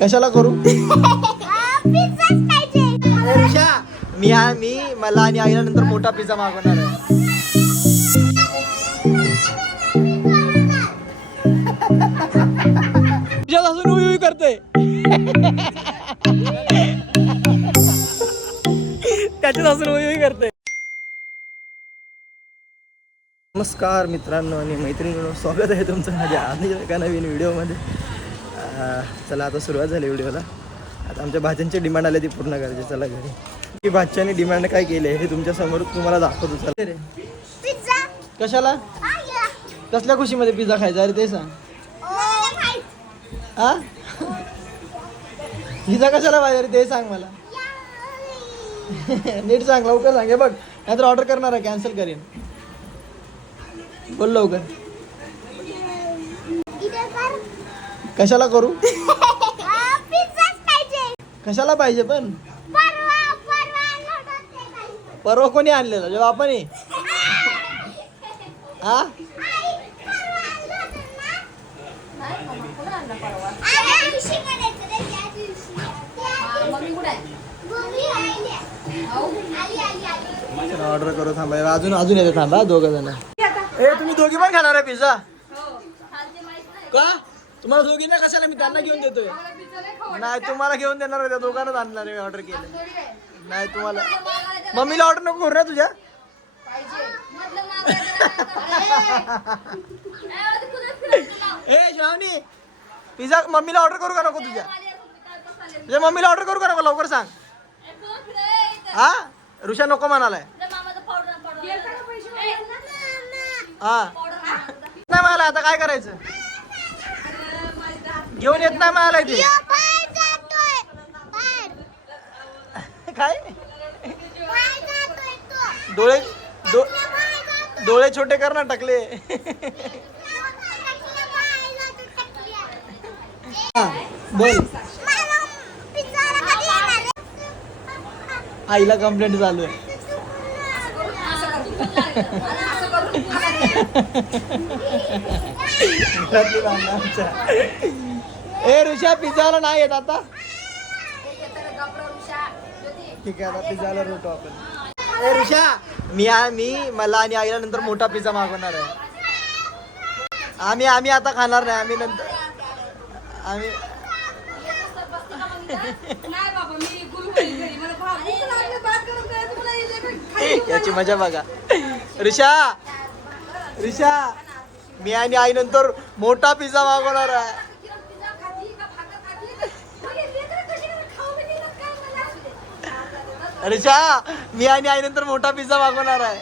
कशाला करू? ऋषा, मी मला आणि आईला नंतर मोठा पिझ्झा मागवणार आहे. अजून उई करतोय. त्याच्यात असून उई करतोय. नमस्कार मित्रांनो आणि मैत्रिणींनो, स्वागत आहे तुमचं माझ्या आणि एका नवीन व्हिडिओमध्ये. चला आता सुरुवात झाली व्हिडिओला. आता आमच्या भाच्यांची डिमांड आली ती पूर्ण करायची. चला घरी. की भाच्यांनी डिमांड काय केली हे तुमच्या समोर तुम्हाला दाखवतो. चला रे. कशाला? कसल्या खुशीमध्ये पिझ्झा खायचा अरे ते सांग. हा पिझ्झा कशाला पाहिजे रे ते सांग मला. नीट सांग, लवकर सांग. हे बघ नाहीतर ऑर्डर करणार आहे, कॅन्सल करेन. बोल लवकर. कशाला करू? कशाला पाहिजे पण? परवा कोणी आणलेला? जेव्हा आपण हा ऑर्डर करू. थांबा अजून येते. थांबा दोघं जण. ए तुम्ही दोघी पण खाणार आहे पिझ्झा? का तुम्हाला दोघींना कशाला? मी त्यांना घेऊन देतोय. नाही तुम्हाला घेऊन देणार आहे, त्या दोघांनाच आणणार आहे. मी ऑर्डर केलं नाही तुम्हाला. मम्मीला ऑर्डर नको करू ना तुझ्या. ए श्रावणी, पिझ्झा मम्मीला ऑर्डर करू का नको तुझ्या? तुझ्या मम्मीला ऑर्डर करू का नको? लवकर सांग. हा ऋषा नको म्हणालाय. हा नाही मला आता काय करायचं? घेऊन येत नाही मला ते. काय डोळे छोटे कर ना टकले. बोल. आईला कंप्लेंट चालू आहे. ए ऋषा पिझ्झाला नाही येत आता. ठीक आहे आता पिझ्झाला रोटो आपण. ए ऋषा, मी मला आणि आईला नंतर मोठा पिझ्झा मागवणार आहे. आम्ही आता खाणार नाही. आम्ही नंतर याची मजा बघा. ऋषा मी आणि आई नंतर मोठा पिझ्झा मागवणार आहे. ऋषा मी आणि आई नंतर मोठा पिझ्झा मागवणार आहे.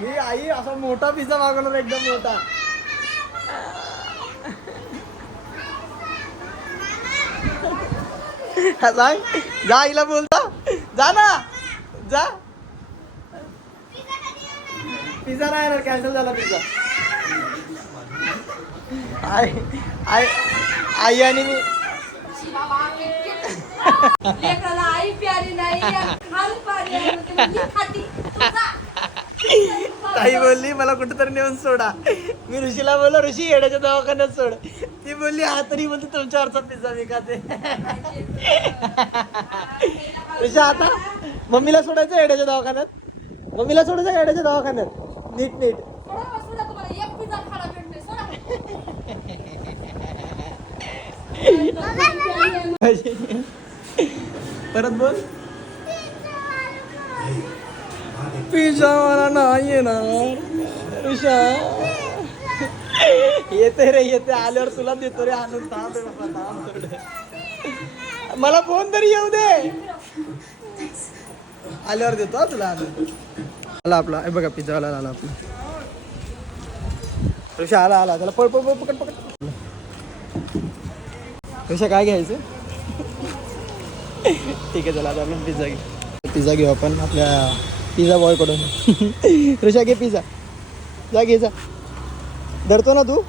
मी आई असा मोठा पिझ्झा मागवणार, एकदम मोठा. सांग, जा आईला बोलता. जा ना जा. पिझ्झा नाही येणार, कॅन्सल झाला पिझ्झा. आई आणि मी. ताई बोलली मला कुठेतरी नेऊन सोडा. मी ऋषीला बोललो ऋषी येड्याच्या दवाखान्यात सोड. ती बोलली हा तरी बोलते तुमच्यावरचा पिझ्झा मी खाते. ऋषी आता मम्मीला सोडायचं येड्याच्या दवाखान्यात. मम्मीला सोडायचं येड्याच्या दवाखान्यात. नीट परत बोल. पिझ्झा मला नाही येणार ऋषा. येते रे येते, आल्यावर तुला देतो रे आणून. थांब मला फोन तरी येऊ दे. आल्यावर देतो तुला आणून. आला आपला. हे बघा पिझ्झा आला आपला. ऋषा आला. त्याला पकड. ऋषा काय घ्यायचं? ठीक आहे चला आता आपण पिझ्झा घेऊ आपण आपल्या पिझ्झा बॉय कडून. ऋषा घे पिझ्झा. जा घे जा. धरतो ना तू?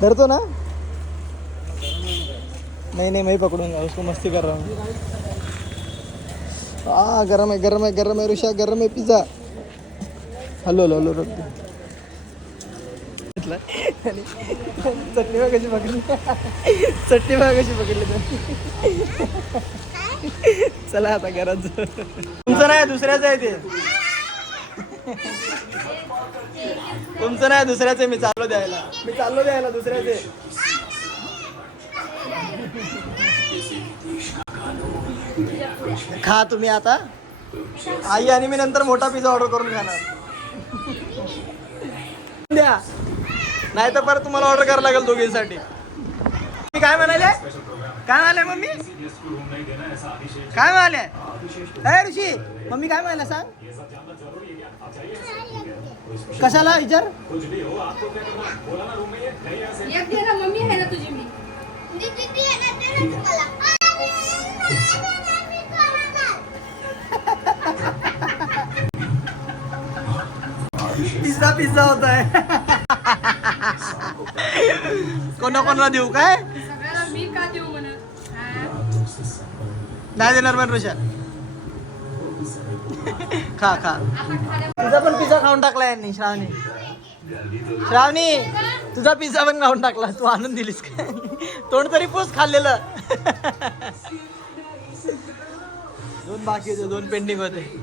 धरतो ना? नहीं मैं पकडूंगा उसको. मस्ती कर रहा हूँ. गरम है ऋषा, गरम है पिझ्झा. हलो रख दे. आणि चटणी बघ कशी पकडली. चटणी बघ कशी पकडली तर. चला आता घरात जाऊ. तुमचं नाही दुसऱ्याचं आहे ते. तुमचं नाही दुसऱ्याचं आहे. मी चाललो द्यायला दुसऱ्याचे. खा तुम्ही आता. आई आणि मी नंतर मोठा पिझ्झा ऑर्डर करून खाणार. द्या नाही तर परत तुम्हाला ऑर्डर करावं लागेल दोघींसाठी. मी काय म्हणाले मम्मी काय म्हणाले. अरे ऋषी मम्मी काय म्हणाला सांग. कशाला विचार. मम्मी आहे ना तुझी. मी पिझ्झा होत आहे. कोणाला देऊ काय. सगळ्याला मी का देऊ म्हणत. नाही देणार पण ऋषा. खा तुझा पण पिझ्झा खाऊन टाकला यांनी. श्रावणी तुझा पिझ्झा पण खाऊन टाकला. तू आणून दिलीस काय. तोंड तरी पोच खाल्लेलं. दोन बाकी होते, 2 पेंडिंग होते.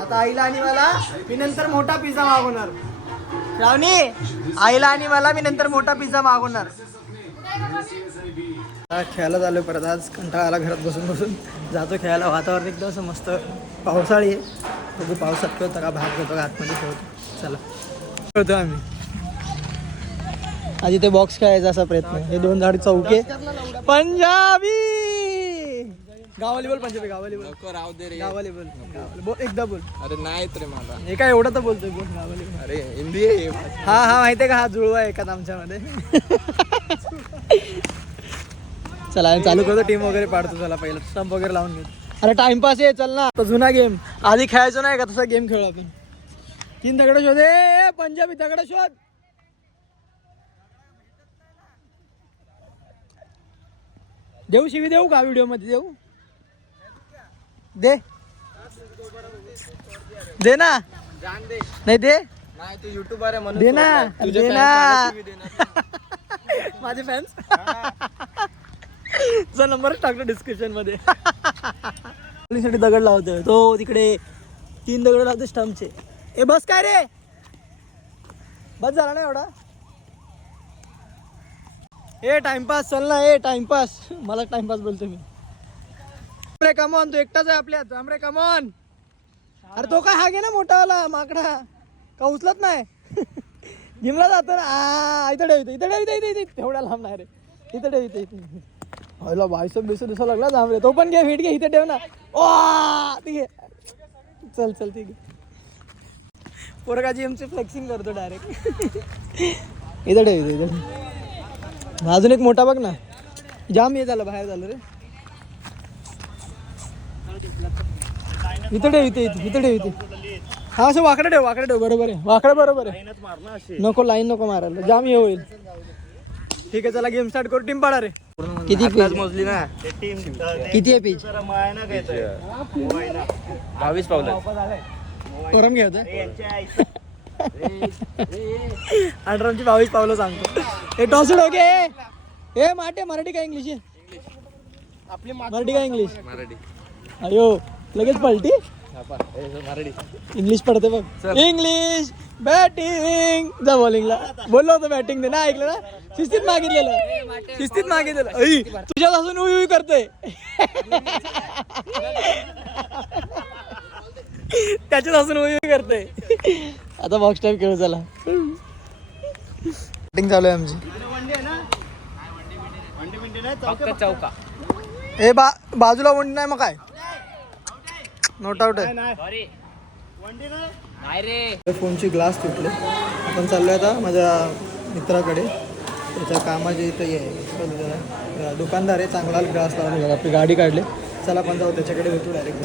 आता आईला आणि मला मी नंतर मोठा पिझ्झा मागवणार. श्रावणी आईला आणि मला मी नंतर मोठा पिझ्झा मागवणार. खेळायला चालू परत. आज कंटाळा आला घरात बसून जातो खेळायला. वातावरण एकदम असं मस्त पावसाळी आहे. बघू पावसात खेळतो का बाहेर खेळतो का आतमध्ये खेळतो. चला खेळतो आम्ही. आज इथे बॉक्स खेळायचा असा प्रयत्न. हे 2 झाडी चौके पंजाबी. गावाली बोल पंजाबी. गावाली बोल एकदा बोल. अरे नाही रे मला. हे काय एवढं तर बोलतोय. बोल गावाली बोल. अरे हिंदी आहे. हा माहितीये का. हा जुळवा आहे एखादा आमच्यामध्ये. चला चालू करतो. टीम वगैरे पाडतो. चला पहिलं स्टंप वगैरे लावून घेतो. अरे टाइमपास आहे. चल ना. जुना गेम आधी खेळायचो नाही का तसा गेम खेळू आपण. 3 दगड शोध. पंजाबी दगड शोध. देऊ शिवी देऊ का व्हिडिओ मध्ये. देऊ दे ना. नाही दे. नाही तू युट्यूबर आहे म्हणून दे ना. तुझे दे ना. माझे फॅन्स तुझा नंबरच टाकतो डिस्क्रिप्शन मध्ये. साठी दगड लावतोय तो तिकडे. 3 दगड लावतो स्टंपचे. ए बस काय रे. बस झाला ना एवढा. ए टाइमपास चल ना. टाइमपास. मला टाइमपास बोलतो मी. तांबरे कमॉन. तो एकटाच आहे आपल्यात. तांबरे कमॉन. अरे तो काय हा घे ना मोठावाला माकडा. का उचलत नाही. जिमला जातो ना. इथं ठेवतो. तेवढ्या लांब नाही रे. इथं ठेवतो. बायसप दिसा लागला तांबरे. तो पण घे. फिट घे. इथे ठेव ना. ठीक आहे. चल ठीक आहे. पोरगा जिमची फ्लेक्सिंग करतो डायरेक्ट. इथं ठेवतो. अजून एक मोठा बघ ना. जाम हे झालं बाहेर झालं रे. इथं ठेव. हा असं वाकडं ठेव. बरोबर आहे. वाकडं बरोबर आहे. नको लाईन नको मारायला. जाम हे होईल. ठीक आहे चला गेम स्टार्ट करू. टीम पाडा रे. किती पेज मोजली ना. किती आहे पेज. 22 पावलं. कोरम घे होतं. अंडरमची 22 पावलं सांगतो. हे टॉसड ओके. हे माटे मराठी का इंग्लिश आहे. आपली मराठी का इंग्लिश. मराठी. अयो लगेच पलटी. मराठी. इंग्लिश पडते बघ. English batting. जा बॉलिंगला. बोललो होतो बॅटिंग दे ना. ऐकलं ना. शिस्तीत मागितलेलं. ऐ तुझ्यात असून उई करतोय. त्याच्यात असून उई करतोय. आता बॉक्स टाईप खेळू. चला बॅटिंग चालू आहे आमची. चौका. ए बाजूला वंडी नाही मग काय. नोट आउट आहे. फोनची ग्लास तुटले. आपण चाललोय आता माझ्या मित्राकडे. त्याच्या कामाच्या इथं आहे. दुकानदार आहे. चांगला ग्लास लावून आपली गाडी काढली. चला आपण जाऊ त्याच्याकडे भेटू डायरेक्ट.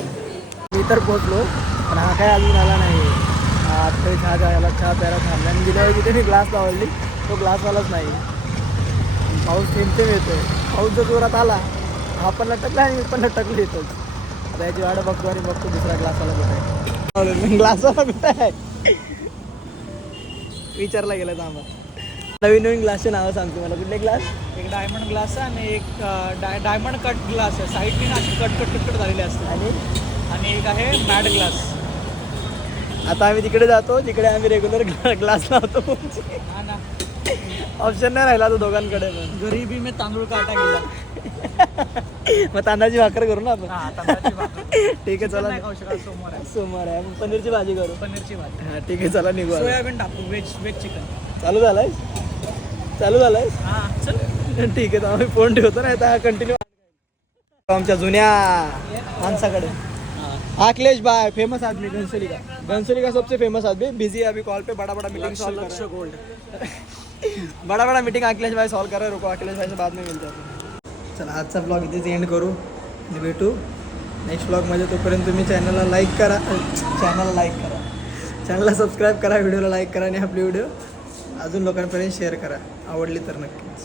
मी तर पोहोचलो पण हा काय अजून आला नाही. आता चहा प्यायला थांबला. आणि गेल्या वेळी तिथे मी ग्लास लावली. तो ग्लासवालाच नाही. पाऊस थेंबते येतोय. पाऊस जर जोरात आला हा पण लटकला आणि मी पण लटकलो येतोच. आता याची वाट बघतो आणि बघतो दुसरा ग्लासवाला कुठे आहे. ग्लासवाला कुठे आहे विचारला गेला थांबा. नवीन नवीन ग्लासचे नावं सांगतो मला. कुठले ग्लास? एक डायमंड ग्लास आहे आणि एक डायमंड कट ग्लास आहे. साईडने अशी कट झालेले असते. आणि एक आहे मॅट ग्लास. आता आम्ही तिकडे जातो जिकडे आम्ही रेग्युलर ग्लास लावतो. हा ना. ऑप्शन नाही राहिला तो दोघांकडे पण. गरीबी में तांदूळ काटा गेला. मग तांदळाची भाकर करू ना आपण. हा, तांदळाची भाकर. ठीक आहे चला. नाही खाऊ शकत. सोमवार आहे. सोमवार आहे आपण पनीरची भाजी करू. पनीरची भाजी. हा ठीक आहे चला निघू आता. सोयाबीन टाकू. Veg chicken. चालू झालाय हा चल. ठीक आहे तर आम्ही फोन ठेवतो ना आता कंटिन्यू. आमच्या जुन्या माणसाकडे अखिलेश भाई फेमस आदमी घनसोली का सबसे फेमस आदमी बिजी है अभी कॉल पे. बड़ा मीटिंग सॉल्व कर रहा है. बड़ा मीटिंग अखिलेश भाई सॉल्व कर रहे हैं. रुको अखिलेश भाई से बाद में मिलते हैं. चला आजचा ब्लॉग इथेच एंड करू आणि भेटू नेक्स्ट ब्लॉगमध्ये. तोपर्यंत तुम्ही चॅनलला लाईक करा. चॅनलला सबस्क्राईब करा. व्हिडिओला लाईक करा आणि आपली व्हिडिओ अजून लोकांपर्यंत शेअर करा. आवडली तर नक्कीच.